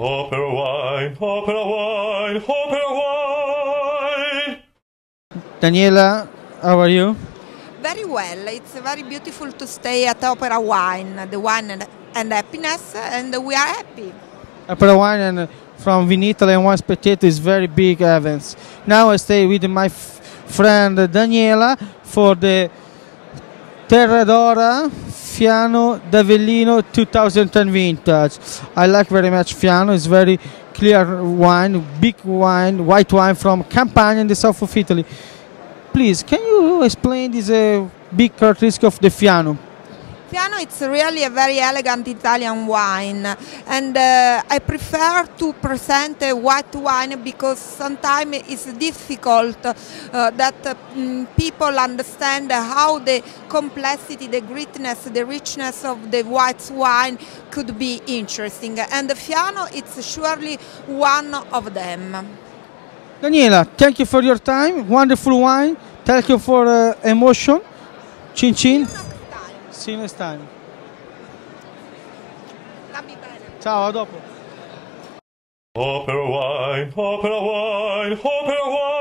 OperaWine, OperaWine, OperaWine! Daniela, how are you? Very well. It's very beautiful to stay at OperaWine, the wine and happiness, and we are happy. OperaWine and from Vinitaly and Wine Spectator is very big events. Now I stay with my friend Daniela for the Terredora Fiano d'Avellino 2010 vintage. I like very much Fiano. It's very clear wine, big wine, white wine from Campania in the south of Italy. Please, can you explain this big characteristic of the Fiano? Fiano, it's really a very elegant Italian wine, and I prefer to present a white wine because sometimes it's difficult that people understand how the complexity, the greatness, the richness of the white wine could be interesting, and the Fiano, it's surely one of them. Daniela, thank you for your time. Wonderful wine. Thank you for emotion. Chin chin. See you next time. Ciao, a dopo. OperaWine, OperaWine, OperaWine!